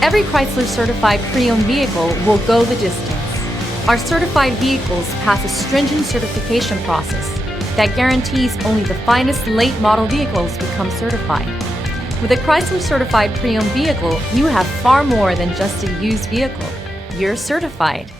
Every Chrysler certified pre-owned vehicle will go the distance. Our certified vehicles pass a stringent certification process that guarantees only the finest late model vehicles become certified. With a Chrysler certified pre-owned vehicle, you have far more than just a used vehicle. You're certified.